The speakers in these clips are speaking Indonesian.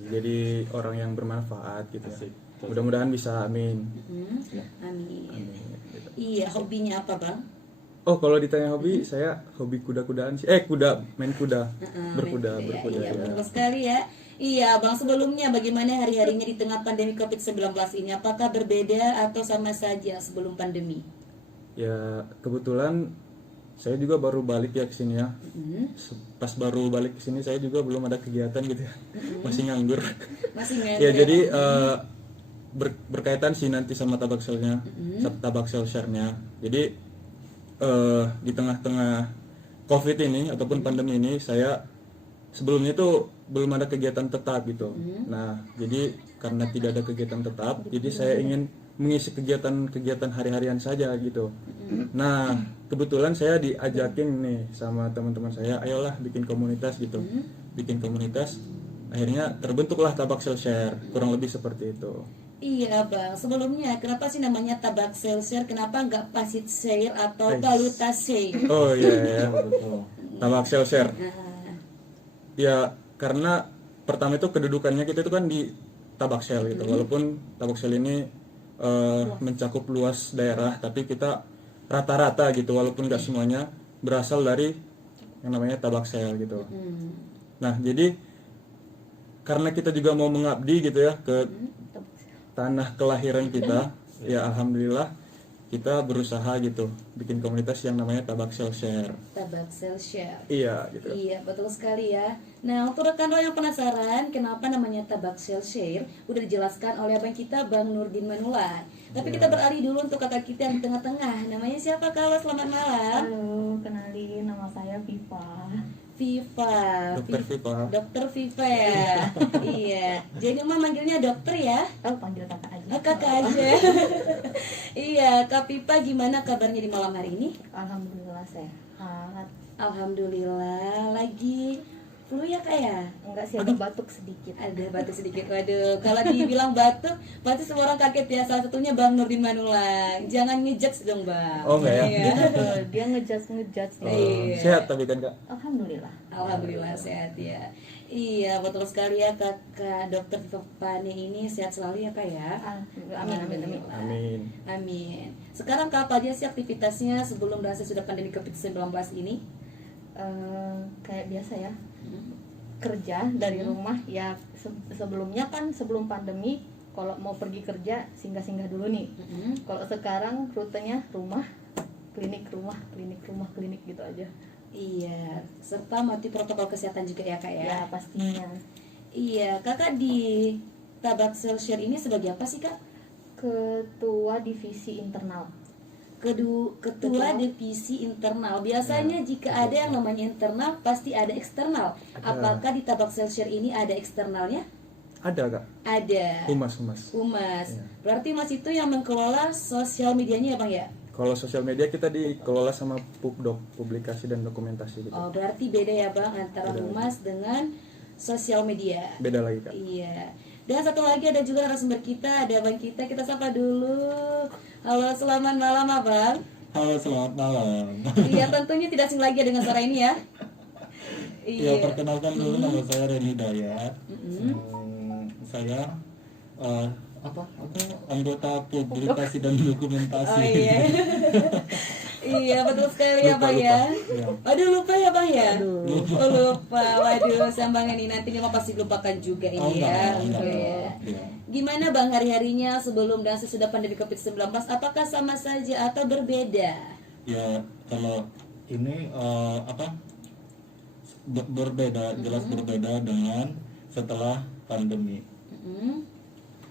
sih. Jadi orang yang bermanfaat gitu ya. Asik. Mudah-mudahan bisa, amin. Ya. Amin. Amin. Gitu. Iya, hobinya apa bang? Oh, kalau ditanya hobi, saya hobi kuda-kudaan sih. Main kuda. Berkuda Iya, ya. betul sekali ya. Iya, bang, sebelumnya bagaimana hari-harinya di tengah pandemi COVID-19 ini? Apakah berbeda atau sama saja sebelum pandemi? Ya, kebetulan saya juga baru balik ya ke sini ya. Pas baru balik ke sini saya juga belum ada kegiatan gitu ya. Masih nganggur. Masih nggak? Ya, jadi berkaitan sih nanti sama tabakselnya, tabaksel share-nya. Jadi di tengah-tengah COVID ini ataupun pandemi ini, saya sebelumnya tuh belum ada kegiatan tetap gitu. Nah, jadi karena tidak ada kegiatan tetap, jadi saya ingin mengisi kegiatan hari-harian saja gitu. Nah, kebetulan saya diajakin nih sama teman-teman saya, ayolah bikin komunitas gitu. Bikin komunitas, akhirnya terbentuklah Tabaksel Share, kurang lebih seperti itu. Iya bang, sebelumnya kenapa sih namanya Tabaksel Share? Kenapa nggak Pasit Share atau Valuta Share? Oh iya ya, Betul. Tabaksel Share. Nah, Ya, karena pertama itu kedudukannya kita itu kan di Tabaksel gitu. Walaupun Tabaksel ini mencakup luas daerah, tapi kita rata-rata gitu, walaupun nggak semuanya berasal dari yang namanya Tabaksel gitu. Nah, jadi karena kita juga mau mengabdi gitu ya ke tanah kelahiran kita, ya alhamdulillah kita berusaha gitu bikin komunitas yang namanya Tabaksel Share. Tabaksel Share. Iya gitu. Iya, betul sekali ya. Nah, untuk rekan yang penasaran kenapa namanya Tabaksel Share, udah dijelaskan oleh abang kita Bang Nurdin Manulan. Tapi kita beralih dulu untuk kakak kita yang di tengah-tengah. Namanya siapa kalau? Selamat malam. Halo, kenalin nama saya Viva. Viva. Dokter Viva. Dokter Viva ya. Iya. Jadi mama manggilnya dokter ya? Oh, panggil kakak aja. Oh, kakak aja. Iya, Kak Viva gimana kabarnya di malam hari ini? Alhamdulillah sehat. Alhamdulillah. Lagi flu ya kak ya? Enggak sih, ada batuk sedikit. Ada batuk sedikit. Waduh, kalau dibilang batuk, pasti semua orang kaget ya. Salah satunya Bang Nurdin Manulang. Jangan ngejudge dong bang. Oh, enggak ya? Iya. Betul, dia ngejudge. Iya. Sehat tapi kan Kak? Alhamdulillah. Alhamdulillah sehat ya. Iya, betul sekali ya kakak dokter Viva Pane ini sehat selalu ya kak ya. Amin. Amin. Amin. Sekarang kak apa aja sih aktivitasnya sebelum dan sesudah pandemi COVID-19 ini? Kayak biasa ya, kerja dari rumah ya. Sebelumnya kan sebelum pandemi, kalau mau pergi kerja singgah-singgah dulu nih. Kalau sekarang rutenya rumah, klinik gitu aja. Iya, serta mati protokol kesehatan juga ya kak ya. Ya pastinya. Iya, kakak di Tabaksel Share ini sebagai apa sih kak? Ketua divisi internal. Ketua divisi internal. Biasanya jika ada yang namanya internal, pasti ada eksternal. Apakah di Tabaksel Share ini ada eksternalnya? Ada Kak? Ada. Humas. Humas. Iya. Berarti mas itu yang mengelola sosial medianya ya bang ya? Kalau sosial media kita dikelola sama Pupdok, publikasi dan dokumentasi gitu. Oh, berarti beda ya bang antara humas dengan sosial media. Beda lagi Kak. Iya. Dan satu lagi ada juga narasumber kita, ada abang kita sapa dulu. Halo, selamat malam abang. Halo, selamat malam. Iya, tentunya tidak asing lagi dengan suara ini ya. Ya, perkenalkan dulu nama saya Reni Dayat. Saya anggota publikasi dan dokumentasi. Oh iya. Iya, betul sekali ya bang ya. Ya. Aduh, lupa ya bang ya. Oh lupa, waduh, sambang ini nantinya mah pasti lupakan juga Oh, ini ya. enggak. Iya. Ya. Gimana bang hari-harinya sebelum dan sesudah pandemi COVID-19? Apakah sama saja atau berbeda? Ya, kalau ini berbeda, jelas berbeda dengan setelah pandemi.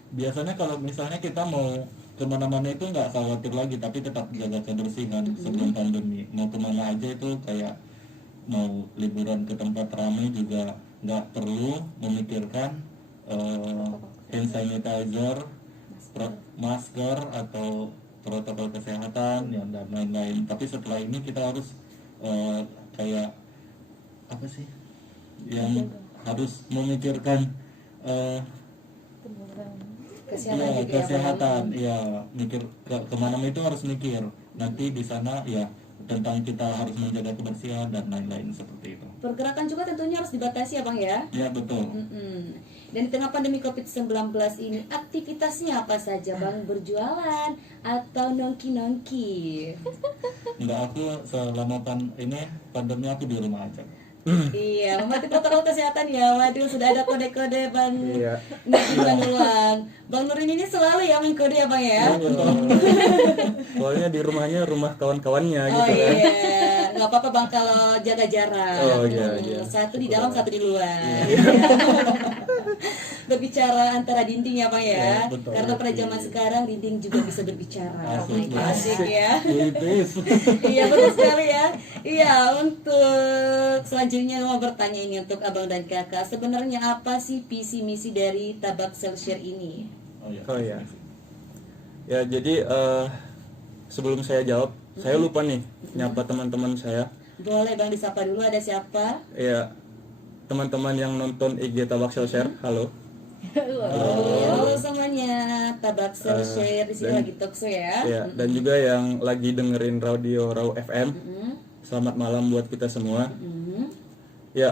Biasanya kalau misalnya kita mau kemana-mana itu nggak khawatir lagi, tapi tetap jaga kebersihan. Sebelum pandemi mau kemana aja itu kayak mau liburan ke tempat ramai juga nggak perlu memikirkan hand sanitizer, masker atau protokol kesehatan yang dan lain-lain. Tapi setelah ini kita harus kayak apa sih yang harus memikirkan Kesehatan ya, juga kesehatan ya, ya, mikir kemana itu harus mikir nanti di sana ya tentang kita harus menjaga kebersihan dan lain-lain seperti itu. Pergerakan juga tentunya harus dibatasi ya Bang ya. Ya betul. Dan di tengah pandemi COVID-19 ini, aktivitasnya apa saja Bang? Berjualan atau nongki-nongki? Enggak, aku selama ini pandemi aku di rumah aja. Iya, mematuhi protokol kesehatan ya. Waduh, sudah ada kode-kode Bang. Iya. Ulang. Bang Nurin ini selalu ya mengkode ya Bang ya. Soalnya di rumahnya rumah kawan-kawannya Oh gitu kan. iya, nggak apa-apa Bang kalau jaga jarak. Oh, iya. Satu di dalam, satu di luar. Berbicara antara dinding ya Bang ya. Ya, betul. Karena pada zaman sekarang dinding juga bisa berbicara. Asik. Asik ya. Itu Iya betul sekali ya. Iya, untuk selanjutnya mau bertanya ini untuk Abang dan Kakak, sebenarnya apa sih visi misi dari Tabak Selshare ini? Oh ya. Ya jadi sebelum saya jawab, saya lupa nih nyapa teman-teman saya. Boleh Bang disapa dulu, ada siapa? Ya, teman-teman yang nonton IG Tabak Selshare, halo. Halo semuanya, Tabak Selshare di sini dan- lagi talkshow ya. Ya, dan juga yang lagi dengerin radio Raw FM. Selamat malam buat kita semua. Ya,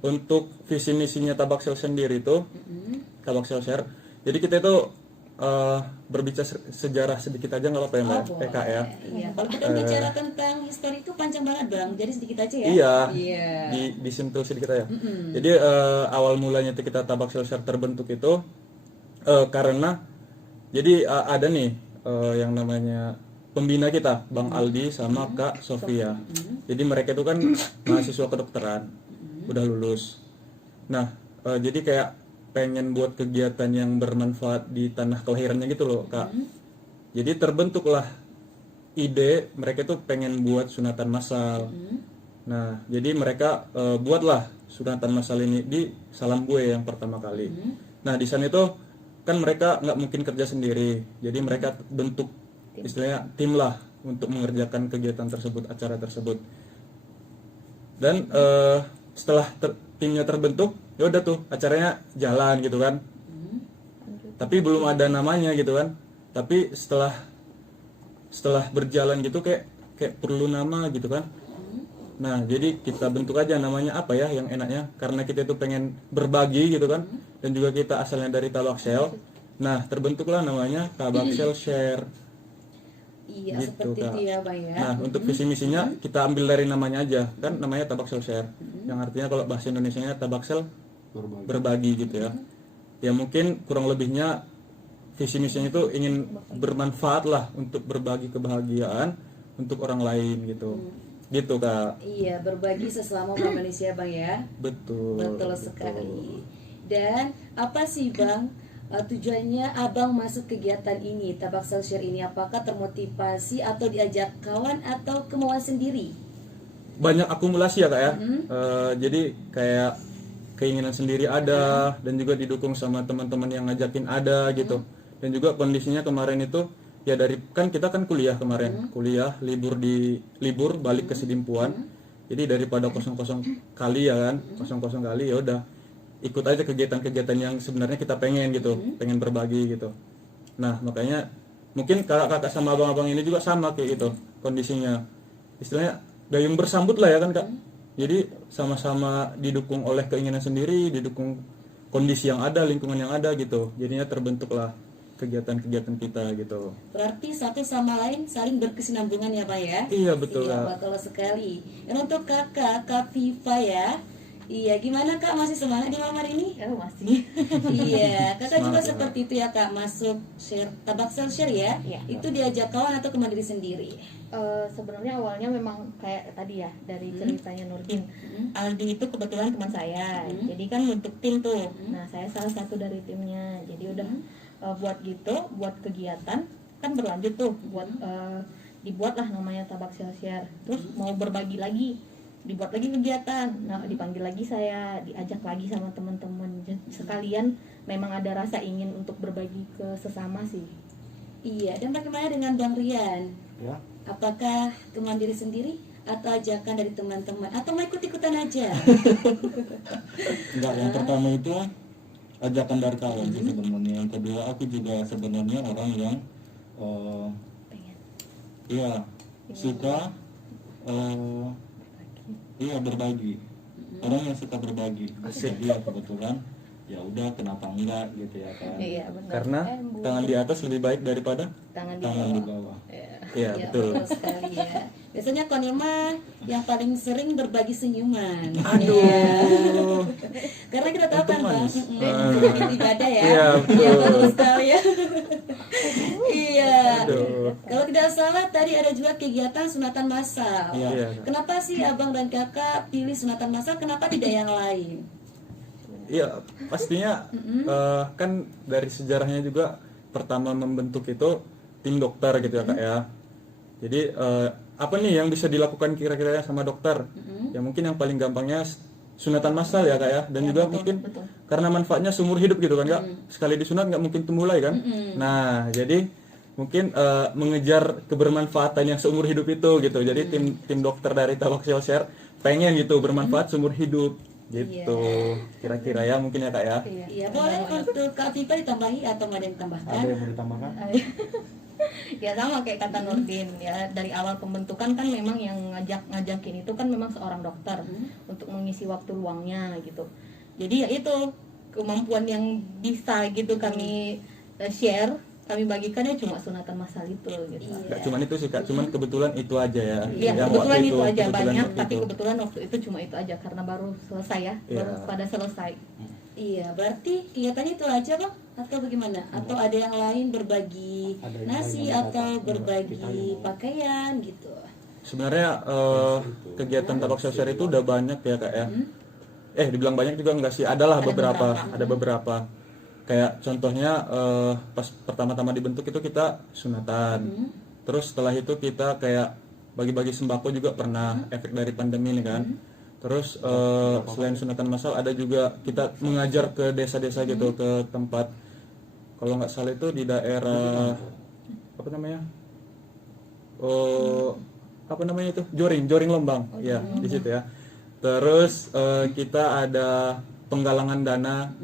untuk visi misinya Tabak Selshare sendiri itu, Tabak Selshare. Jadi kita itu berbicara sejarah sedikit aja nggak apa-apa ya Mbak? boleh. PK ya. Iya, kalau kita bicara tentang histori itu panjang banget Bang, jadi sedikit aja ya. Iya. Iya. Disentuh sedikit aja. Jadi awal mulanya itu kita Tabak Selshare terbentuk itu karena jadi ada nih yang namanya pembina kita Bang Aldi sama Kak Sofia. Jadi mereka itu kan mahasiswa kedokteran, udah lulus. Nah jadi kayak pengen buat kegiatan yang bermanfaat di tanah kelahirannya gitu loh Kak. Jadi terbentuklah ide mereka tuh pengen buat sunatan massal. Nah, jadi mereka buatlah sunatan massal ini di Salambue yang pertama kali. Nah, di sana itu kan mereka nggak mungkin kerja sendiri. Jadi mereka bentuk istilahnya tim lah untuk mengerjakan kegiatan tersebut, acara tersebut. Dan setelah timnya terbentuk, ya udah tuh acaranya jalan gitu kan. Tapi belum ada namanya gitu kan. Tapi setelah berjalan gitu kayak perlu nama gitu kan. Nah, jadi kita bentuk aja namanya apa ya yang enaknya, karena kita itu pengen berbagi gitu kan, dan juga kita asalnya dari Tabaksel. Nah, terbentuklah namanya Tabaksel Share. Iya, Gitu, seperti Kak. itu ya Bang ya. Nah, untuk visi misinya kita ambil dari namanya aja, kan namanya Tabaksel Share, yang artinya kalau bahasa Indonesianya Tabaksel berbagi gitu ya. Ya mungkin kurang lebihnya visi misinya itu ingin bermanfaat lah untuk berbagi kebahagiaan untuk orang lain gitu. Gitu Kak. Iya, berbagi sesama orang Indonesia Bang ya. Betul. Betul sekali. Dan apa sih Bang tujuannya Abang masuk kegiatan ini, Tabak Selshare ini? Apakah termotivasi atau diajak kawan atau kemauan sendiri? Banyak akumulasi ya Kak ya. Jadi kayak keinginan sendiri ada, dan juga didukung sama teman-teman yang ngajakin ada gitu. Dan juga kondisinya kemarin itu ya dari kan kita kan kuliah kemarin, kuliah libur balik ke Sidimpuan. Jadi daripada kosong-kosong kali ya kan, kosong-kosong kali ya udah ikut aja kegiatan-kegiatan yang sebenarnya kita pengen gitu, pengen berbagi gitu. Nah, makanya mungkin kakak-kakak sama abang-abang ini juga sama kayak gitu kondisinya. Istilahnya gayung bersambut lah ya kan Kak. Jadi sama-sama didukung oleh keinginan sendiri, didukung kondisi yang ada, lingkungan yang ada gitu. Jadinya terbentuklah kegiatan-kegiatan kita gitu. Berarti satu sama lain saling berkesinambungan ya Pak ya? Iya betul Iya, Kak. betul sekali. Dan untuk kakak, Kak Viva ya. Iya, gimana Kak, masih semangat di malam hari ini? Oh, masih. Iya, kakak juga Semangat, seperti itu ya Kak, masuk Tabak Selshare ya? Iya. Itu diajak kawan atau kemandiri sendiri? Sebenarnya awalnya memang kayak tadi ya, dari ceritanya Nurdin. Aldi itu kebetulan teman saya, jadi kan bentuk tim tuh. Nah, saya salah satu dari timnya. Jadi udah buat gitu, buat kegiatan kan berlanjut tuh, dibuatlah namanya Tabak Selshare. Terus mau berbagi lagi, dibuat lagi kegiatan. Nah, dipanggil lagi saya, diajak lagi sama teman-teman. Sekalian memang ada rasa ingin untuk berbagi ke sesama sih. Iya, dan bagaimana dengan Bang Rian? Ya. Apakah kemandiri sendiri atau ajakan dari teman-teman atau mau ikut-ikutan aja? Enggak, yang pertama itu ajakan dari kawan sih sebenarnya. Yang kedua aku juga sebenarnya orang yang iya suka berbagi. Orang yang suka berbagi. Jadi ya kebetulan ya udah kenapa enggak gitu ya kan. Iya benar. Karena tangan di atas lebih baik daripada tangan di Tangan di bawah. bawah. iya Iya, betul. sekali ya. Biasanya Konilma yang paling sering berbagi senyuman. Aduh. Ya. Karena kita tahu kan Bang, manis. sedikit ibadah ya. Iya, betul. Iya, betul sekali ya. Iya. Aduh. Kalau tidak salah tadi ada juga kegiatan sunatan massal. Iya. Kenapa sih Abang dan Kakak pilih sunatan massal? Kenapa tidak yang lain? Iya, pastinya kan dari sejarahnya juga pertama membentuk itu tim dokter gitu ya Kak ya. Jadi apa nih yang bisa dilakukan kira-kira sama dokter? Ya mungkin yang paling gampangnya sunatan massal ya Kak ya. Dan juga mungkin karena manfaatnya seumur hidup gitu kan Kak. Sekali disunat nggak mungkin tumbuh lagi kan. Nah jadi mungkin mengejar kebermanfaatan yang seumur hidup itu gitu. Jadi tim dokter dari Tabak Share pengen gitu bermanfaat seumur hidup gitu. Kira-kira ya mungkin ya Kak ya. Iya, boleh untuk Kak Viva ditambahi atau ada yang tambahkan? Ada yang mau ditambahkan? Ya sama kayak kata Nurdin ya, dari awal pembentukan kan memang yang ngajakin itu kan memang seorang dokter untuk mengisi waktu luangnya gitu. Jadi ya itu kemampuan yang bisa gitu kami share, kami bagikannya cuma sunatan massal itu gitu. Gak cuman itu sih Kak, cuman kebetulan itu aja ya. Iya, Yang kebetulan waktu itu aja kebetulan banyak, waktu tapi itu. kebetulan waktu itu cuma itu aja karena baru selesai ya, baru Iya. pada selesai. Iya, berarti kegiatannya itu aja Bang? Atau bagaimana? Atau ada yang lain berbagi Ada yang nasi lain, atau ada. berbagi pakaian gitu? Sebenarnya kegiatan Tabak Share itu udah banyak ya Kak ya. Dibilang banyak juga enggak sih, adalah ada beberapa. Kayak contohnya pas pertama-tama dibentuk itu kita sunatan. Terus setelah itu kita kayak bagi-bagi sembako juga pernah, efek dari pandemi ini kan. Terus selain sunatan massal ada juga kita mengajar ke desa-desa gitu, ke tempat, kalau nggak salah itu di daerah apa namanya? Apa namanya itu? Joring Lombang. Ya, di situ ya. Terus kita ada penggalangan dana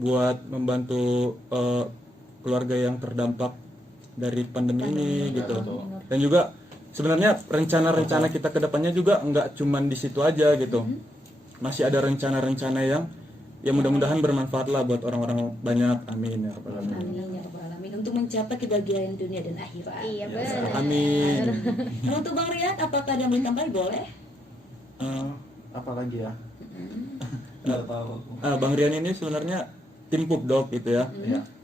buat membantu keluarga yang terdampak dari pandemi ini gitu. Dan juga sebenarnya rencana-rencana kita ke depannya juga nggak cuman di situ aja gitu. Masih ada rencana-rencana yang ya mudah-mudahan bermanfaat lah buat orang-orang banyak. Amin ya rabbal alamin. Amin ya rabbal alamin, untuk mencapai kebahagiaan dunia dan akhirat. Iya Ya, benar. amin. Nah, untuk Bang Rian, apakah ada yang mau ditambahi? Boleh. Apa lagi ya? Nggak tahu. Bang Rian ini sebenarnya tim Pupdog gitu ya.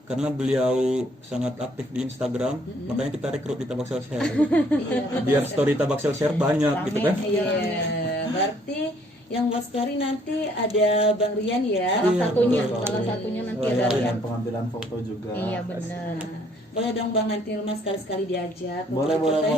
Karena beliau sangat aktif di Instagram, makanya kita rekrut di Tabak Share. Biar story Tabak Share banyak gitu kan. Iya, berarti yang buat story nanti ada Bang Rian ya. Salah satunya nanti ada Ada yang yang pengambilan foto juga. iya benar. Boleh dong Bang, nanti Mas sekali-sekali diajak. Boleh. Boleh.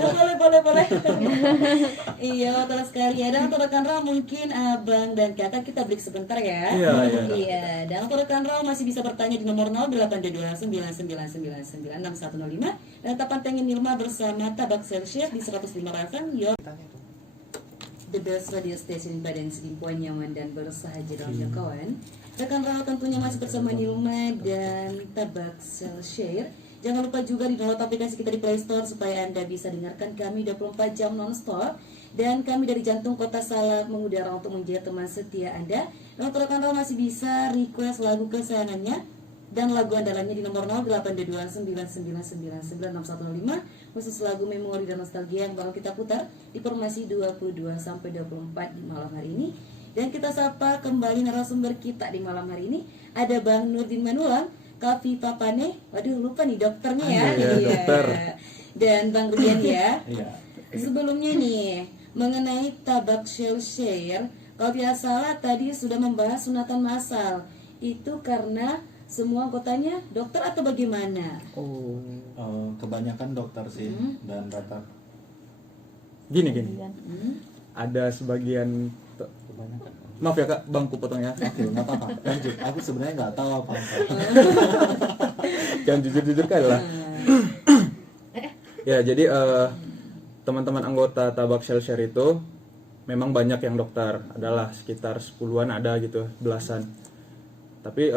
Iya, betul sekali ya. Dan untuk rekan Raw mungkin Abang dan Kakak kita break sebentar ya. Iya. Dan untuk rekan Raw masih bisa bertanya di nomor 082299996105 dan tetap pantengin Nilma bersama Tabak Share di 105 FM. Yo. The best radio station Badan Sedimpuan nyaman dan bersahaja dalam jangkauan. Rekan Raw tentunya masih bersama Nilma dan Tabak Share. Jangan lupa juga di download aplikasi kita di Play Store supaya Anda bisa dengarkan kami 24 jam non-stop. Dan kami dari jantung kota Salak mengudara untuk menjadi teman setia Anda. Dan untuk rekan Raw masih bisa request lagu kesayangannya dan lagu andalannya di nomor 082299996105 khusus lagu memori dan nostalgia yang bakal kita putar di formasi 22 sampai 24 di malam hari ini. Dan kita sapa kembali narasumber kita di malam hari ini, ada Bang Nurdin Manulang, Kak Viva Pane, waduh lupa nih dokternya ya. Iya, dokter. Dan Bang Rian ya. Iya. Sebelumnya nih mengenai Tabak Share, kalau tidak salah tadi sudah membahas sunatan massal. Itu karena semua anggotanya dokter atau bagaimana? Kebanyakan dokter sih dan rata Gini. Ada sebagian kebanyakan. maaf ya Kak, Bangku potong ya. Oke, nggak apa-apa. Lanjut. Aku sebenarnya nggak tahu apa-apa. Jangan jujur-jujur kali lah. Ya, jadi teman-teman anggota Tabak Share itu memang banyak yang dokter, adalah sekitar 10-an ada gitu, belasan. Tapi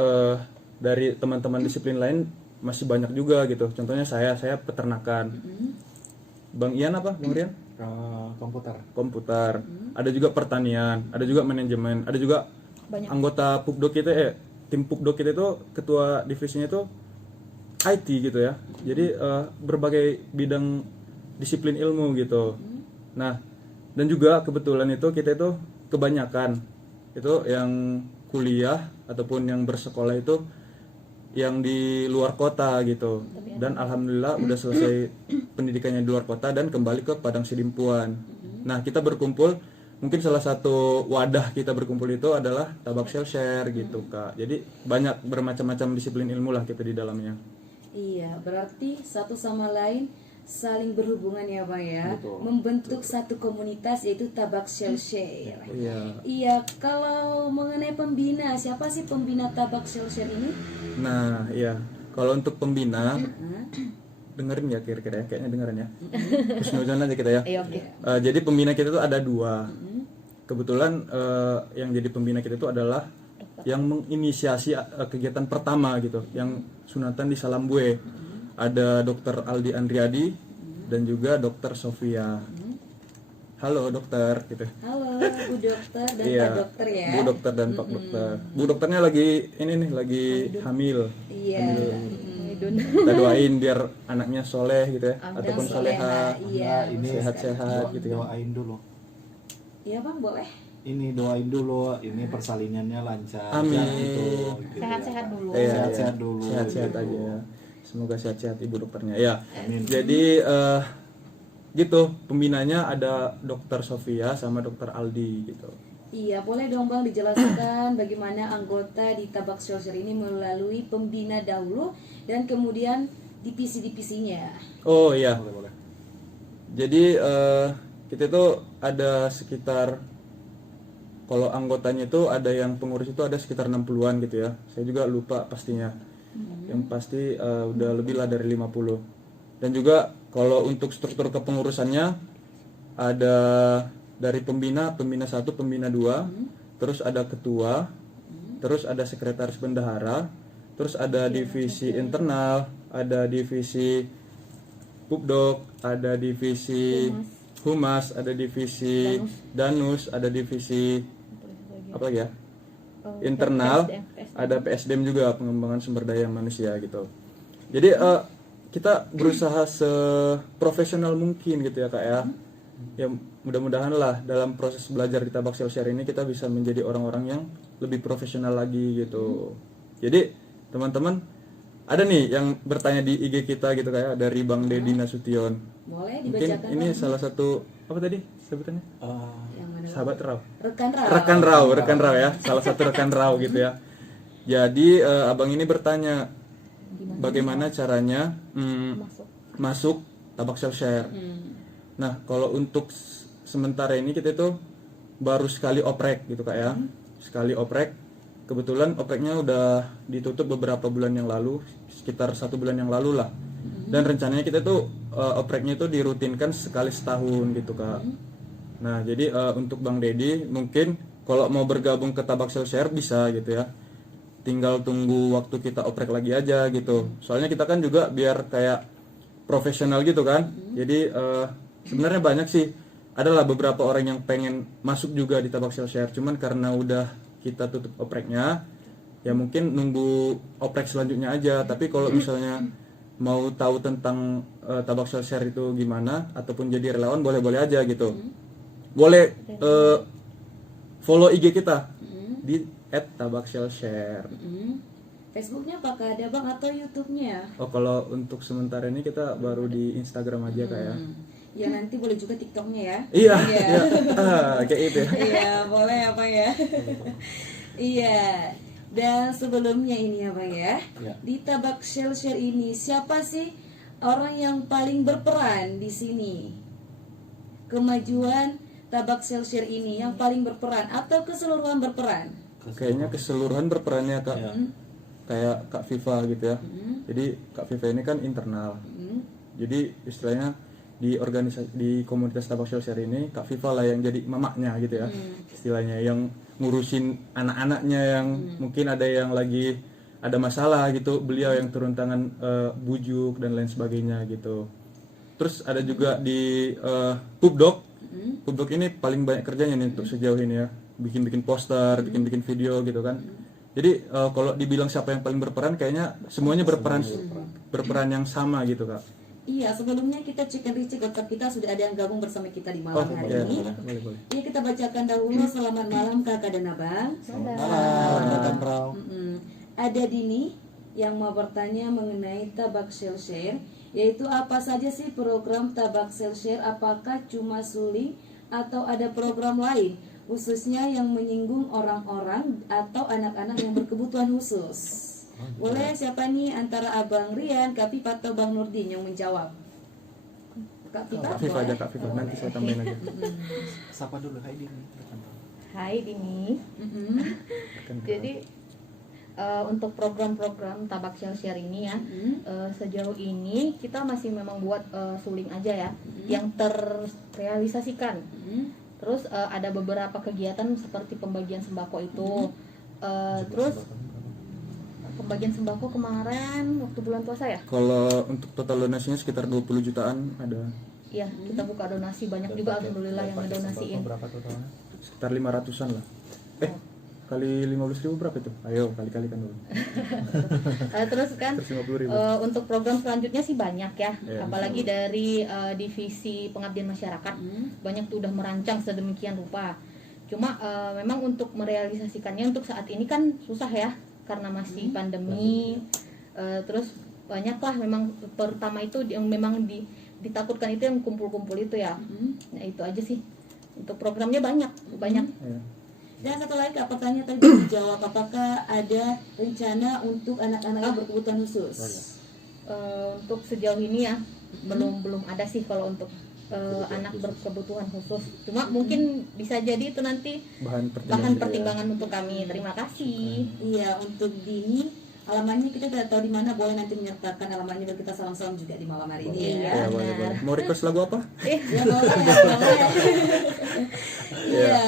dari teman-teman disiplin lain masih banyak juga gitu. Contohnya saya peternakan. Bang Ian apa? Bang Rian? komputer, ada juga pertanian, ada juga manajemen, ada juga anggota Pupdok kita tim Pupdok kita itu ketua divisinya itu IT gitu ya. Jadi berbagai bidang disiplin ilmu gitu. Nah, dan juga kebetulan itu kita itu kebanyakan itu yang kuliah ataupun yang bersekolah itu yang di luar kota gitu. Dan alhamdulillah udah selesai pendidikannya di luar kota dan kembali ke Padang Sidimpuan. Nah, kita berkumpul, mungkin salah satu wadah kita berkumpul itu adalah Tabaksel Share gitu, Kak. Jadi banyak bermacam-macam disiplin ilmu lah kita di dalamnya. Iya, berarti satu sama lain saling berhubungan ya Bang ya. Membentuk satu komunitas yaitu Tabaksel Share. Iya. Iya, kalau mengenai pembina, siapa sih pembina Tabaksel Share ini? Nah, iya. Kalau untuk pembina, dengerin ya kira-kira ya, kayaknya dengerin ya. Husnuzon aja kita ya. Iya, oke. Jadi pembina kita tuh ada 2. Kebetulan yang jadi pembina kita itu adalah yang menginisiasi kegiatan pertama gitu, yang sunatan di Salambue. Ada Dr. Aldi Andriadi dan juga Dr. Sofia. Halo dokter gitu. Halo Bu Dokter dan Iya, Pak Dokter ya. Bu dokter dan Pak dokter. Bu dokternya lagi ini nih, lagi hamil. Iya. Kita doain biar anaknya soleh gitu ya, Dan ataupun soleha, soleha, iya. Ini sehat-sehat gitu ya. doain dulu. Iya Bang, boleh. Ini doain dulu, ini persalinannya lancar. Amin. Gitu, Sehat-sehat ya. dulu. Iya, Sehat-sehat iya. dulu. Sehat-sehat aja ya. Semoga sehat-sehat ibu dokternya ya. Amin. Jadi gitu, pembinanya ada Dokter Sofia sama Dokter Aldi gitu. Iya, boleh dong Bang dijelaskan bagaimana anggota di Tabaksel Share ini melalui pembina dahulu dan kemudian divisi-divisinya. Oh iya. Boleh. Jadi kita tuh ada sekitar, kalau anggotanya itu ada yang pengurus itu ada sekitar 60-an gitu ya. Saya juga lupa pastinya. Yang pasti udah lebih lah dari 50. Dan juga kalau untuk struktur kepengurusannya ada dari pembina 1, pembina 2, terus ada ketua, terus ada sekretaris bendahara, terus ada divisi internal, ada divisi Pupdok, ada divisi Humas, ada divisi Danus, ada divisi apa lagi ya? Internal, ada PSDM juga, pengembangan sumber daya manusia gitu. Jadi kita berusaha seprofesional mungkin gitu ya Kak ya. Ya mudah-mudahan lah dalam proses belajar di Tabaksel Share ini kita bisa menjadi orang-orang yang lebih profesional lagi gitu. Jadi teman-teman ada nih yang bertanya di IG kita gitu kayak dari Bang Dedi Nasution. Boleh Mungkin dibacakan ini Bang? salah satu apa tadi sebutannya? Yang mana? Bang? Sahabat Raw. Rekan Raw. Rekan Raw ya, salah satu rekan Raw gitu ya. Jadi abang ini bertanya bagaimana caranya masuk Tabaksel Share. Nah kalau untuk sementara ini kita itu baru sekali oprek gitu Kak ya, sekali oprek. Kebetulan opreknya udah ditutup beberapa bulan yang lalu, sekitar 1 bulan yang lalu lah. Dan rencananya kita tuh opreknya itu dirutinkan sekali setahun gitu Kak. Nah jadi untuk Bang Dedi mungkin kalau mau bergabung ke Tabaksel Share bisa gitu ya. Tinggal tunggu waktu kita oprek lagi aja gitu. Soalnya kita kan juga biar kayak profesional gitu kan. Jadi sebenarnya banyak sih. Adalah beberapa orang yang pengen masuk juga di Tabaksel Share. Cuman karena udah kita tutup opreknya, ya mungkin nunggu oprek selanjutnya aja. Tapi kalau misalnya mau tahu tentang Tabaksel Share itu gimana, ataupun jadi relawan boleh-boleh aja gitu. Boleh follow IG kita di @tabaksel_share. Facebooknya apakah ada Bang atau YouTube-nya? Oh kalau untuk sementara ini kita baru di Instagram aja Kak ya. Ya nanti boleh juga TikTok-nya ya. Iya, iya. Kayak itu ya. Iya, boleh apa ya? Iya. Dan sebelumnya ini ya Bang ya. Di Tabaksel Share ini siapa sih orang yang paling berperan di sini? Kemajuan Tabaksel Share ini yang paling berperan atau keseluruhan berperan? Kayaknya keseluruhan berperannya Kak. Kayak Kak Viva gitu ya. Jadi Kak Viva ini kan internal. Jadi istilahnya di organisasi di komunitas Tabaksel Share ini Kak Viva lah yang jadi mamaknya gitu ya. Istilahnya yang ngurusin anak-anaknya yang mungkin ada yang lagi ada masalah gitu, beliau yang turun tangan bujuk dan lain sebagainya gitu. Terus ada juga di Pubdoc. Pubdoc ini paling banyak kerjanya nih untuk sejauh ini ya. Bikin-bikin poster, bikin-bikin video gitu kan. Jadi kalau dibilang siapa yang paling berperan, kayaknya semuanya berperan yang sama gitu kak. Iya, sebelumnya kita cek and recheck WhatsApp kita sudah ada yang gabung bersama kita di malam hari iya, ini. boleh. Iya, kita bacakan dahulu. Selamat malam kakak dan abang. Ada Dini yang mau bertanya mengenai tabak sel share, yaitu apa saja sih program tabak sel share? Apakah cuma suling atau ada program lain, khususnya yang menyinggung orang-orang atau anak-anak yang berkebutuhan khusus? Boleh siapa nih antara Abang Rian, Kak Pipa atau Bang Nurdin yang menjawab? Kak Pipa? Kak Viva aja, Kak Viva. Nanti saya tambahin aja. Sapa dulu, hai Dini. Hai Dini. Jadi untuk program-program tabak share ini ya, sejauh ini kita masih memang buat suling aja ya, yang terrealisasikan. Terus ada beberapa kegiatan seperti pembagian sembako itu, terus pembagian sembako kemarin waktu bulan puasa ya. Kalau untuk total donasinya sekitar 20 jutaan ada. Iya, kita buka donasi banyak juga alhamdulillah yang ngedonasiin. Berapa totalnya? Sekitar 500-an lah. Kali 15.000 berapa itu? Ayo kali-kalikan dulu. Terus kan 150.000. untuk program selanjutnya sih banyak ya, Iya, apalagi dari divisi pengabdian masyarakat banyak tuh udah merancang sedemikian rupa. Cuma memang untuk merealisasikannya untuk saat ini kan susah ya karena masih pandemi. Terus banyaklah memang pertama itu yang memang ditakutkan itu yang kumpul-kumpul itu ya. Nah itu aja sih. Untuk programnya banyak. Iya. Dan satu lagi Kak, pertanyaan tadi belum dijawab, apakah ada rencana untuk anak-anak yang berkebutuhan khusus? Untuk sejauh ini ya belum ada sih kalau untuk anak berkebutuhan khusus. Cuma mungkin bisa jadi itu nanti Bahan bahan pertimbangan untuk kami. Terima kasih. Iya, untuk Dini alamannya kita tidak tahu di mana, boleh nanti menyertakan alamannya biar kita salam-salam juga di malam hari ini Ya, ya. boleh. Mau request lagu apa? Ya boleh, boleh. Iya.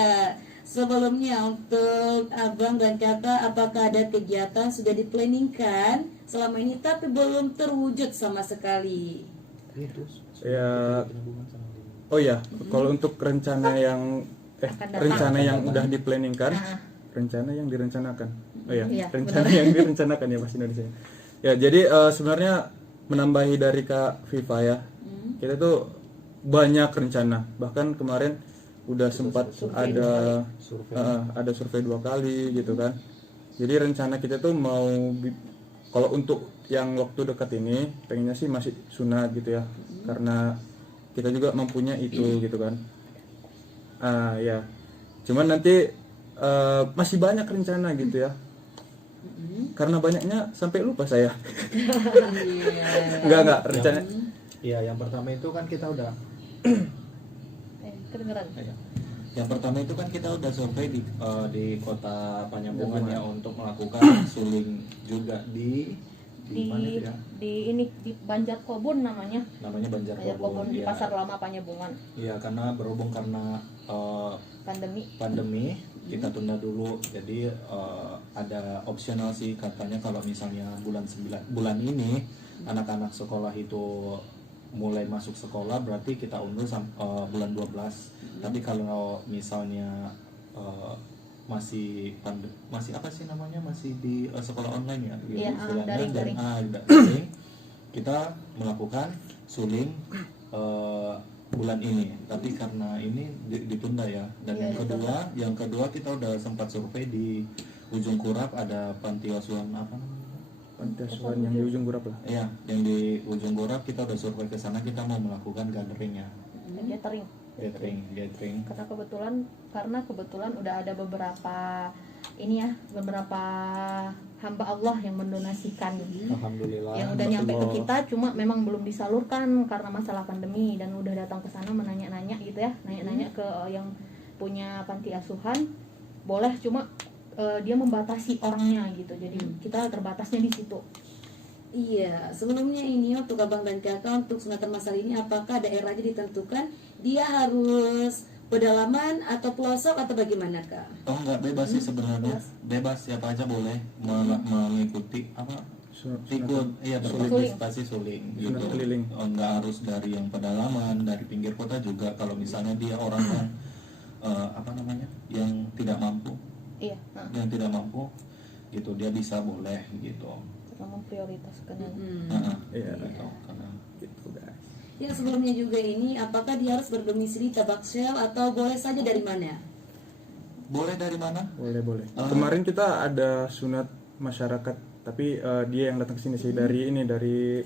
Sebelumnya untuk Abang dan Kakak, apakah ada kegiatan sudah diplanningkan selama ini tapi belum terwujud sama sekali? Ya. Oh ya, kalau untuk rencana yang Akan datang. rencana yang udah diplanningkan, rencana yang direncanakan. Oh ya, Iya, rencana yang direncanakan ya bahasa Indonesia. Ya, jadi sebenarnya menambahi dari Kak Viva ya. Kita tuh banyak rencana. Bahkan kemarin udah sempat ada survei 2 kali gitu kan. Jadi rencana kita tuh mau kalau untuk yang waktu dekat ini pengennya sih masih sunat gitu ya, karena kita juga mempunyai itu gitu kan. Ya cuman nanti masih banyak rencana gitu ya, karena banyaknya sampai lupa saya. enggak rencana. Iya, yang pertama itu kan kita udah Kedengeran. Yang pertama itu kan kita udah survei di kota Panjambungan ya untuk melakukan suling juga di mana itu ya? Di Banjarkobun namanya Banjarkobun di ya. Pasar Lama Panjambungan. Iya, karena berhubung karena pandemi kita tunda dulu, jadi ada opsional sih katanya kalau misalnya bulan ini anak-anak sekolah itu mulai masuk sekolah berarti kita undur bulan 12. Tapi kalau misalnya masih apa sih namanya, masih di sekolah online ya, Iya, istilahnya daring. daring, kita melakukan suling bulan ini, tapi karena ini ditunda ya. Dan yang kedua kita udah sempat survei di Ujung Kurap, ada panti asuhan apa namanya? Panti asuhan yang di ujung Gurap lah. Iya, yang di Ujung Kurap kita udah survei ke sana, kita mau melakukan gatheringnya. Gathering. Karena kebetulan udah ada beberapa hamba Allah yang mendonasikan. alhamdulillah Yang udah nyampe ke kita, cuma memang belum disalurkan karena masalah pandemi, dan udah datang ke sana menanya-nanya gitu ya, nanya-nanya ke yang punya panti asuhan, boleh, cuma dia membatasi orangnya gitu, jadi kita terbatasnya di situ. Iya, sebelumnya ini untuk Abang dan Kakak, untuk sunatan masal ini apakah daerahnya ditentukan dia harus pedalaman atau pelosok atau bagaimana Kak? Oh enggak, bebas sih sebenarnya, bebas siapa aja boleh mengikuti apa ikut berpartisipasi suling gitu. Sunat keliling. Nggak harus dari yang pedalaman, dari pinggir kota juga. Kalau misalnya dia orang yang yang tidak mampu, Iya, yang tidak mampu gitu, dia bisa boleh gitu. kita memprioritaskan yang Iya. Gitu, karena Gitu guys. Yang sebelumnya juga ini, apakah dia harus berdomisili Tabaksel atau boleh saja dari mana? boleh dari mana? Boleh. Kemarin kita ada sunat masyarakat, tapi dia yang datang ke sini sih dari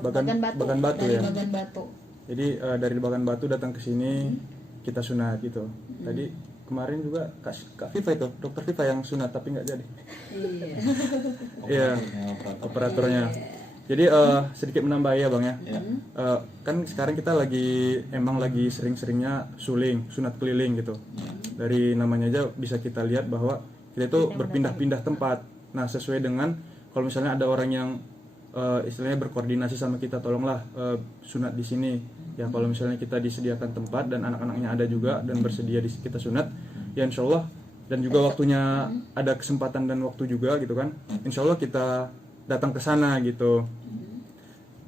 Bagan Batu dari ya. Bagan Batu. Jadi dari Bagan Batu datang ke sini kita sunat gitu. Tadi kemarin juga Kak Viva itu, Dokter Viva yang sunat tapi nggak jadi. Iya. Iya, operatornya. Jadi sedikit menambah ya bang ya. Kan sekarang kita lagi sering-seringnya suling, sunat keliling gitu. Dari namanya aja bisa kita lihat bahwa kita itu berpindah-pindah tempat. Nah sesuai dengan kalau misalnya ada orang yang istilahnya berkoordinasi sama kita, tolonglah sunat di sini. Ya kalau misalnya kita disediakan tempat dan anak-anaknya ada juga dan bersedia kita sunat, ya insya Allah, dan juga waktunya ada kesempatan dan waktu juga gitu kan, insya Allah kita datang ke sana gitu.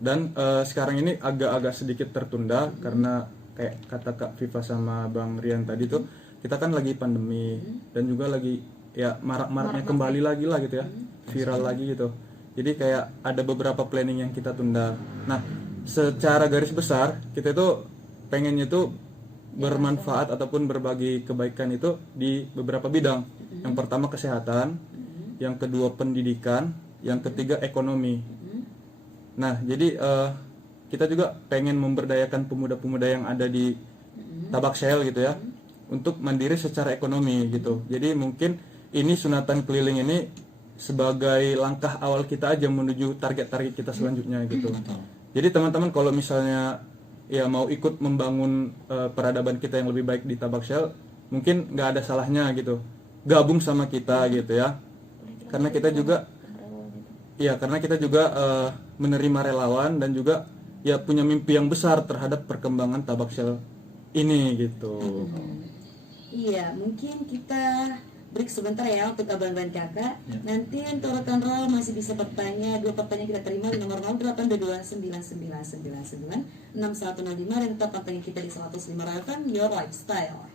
Dan sekarang ini agak-agak sedikit tertunda karena kayak kata Kak Viva sama Bang Rian tadi tuh, kita kan lagi pandemi dan juga lagi ya marak-maraknya kembali lagi lah gitu ya, viral lagi gitu. Jadi kayak ada beberapa planning yang kita tunda. Nah secara garis besar kita itu pengennya itu bermanfaat ataupun berbagi kebaikan itu di beberapa bidang. Yang pertama kesehatan, yang kedua pendidikan, yang ketiga ekonomi. Nah jadi kita juga pengen memberdayakan pemuda-pemuda yang ada di Tabaksel gitu ya, untuk mandiri secara ekonomi gitu. Jadi mungkin ini sunatan keliling ini sebagai langkah awal kita aja menuju target-target kita selanjutnya gitu. Jadi teman-teman kalau misalnya ya mau ikut membangun peradaban kita yang lebih baik di Tabaksel, mungkin nggak ada salahnya gitu gabung sama kita gitu ya, karena kita juga menerima relawan dan juga ya punya mimpi yang besar terhadap perkembangan Tabaksel ini gitu. Iya, mungkin kita break sebentar ya untuk abang-abang kakak. Nanti untuk rekan roll masih bisa bertanya. 2 pertanyaan kita terima di nomor 082299999105 dan tetap pantengin kita di 105 Your Lifestyle.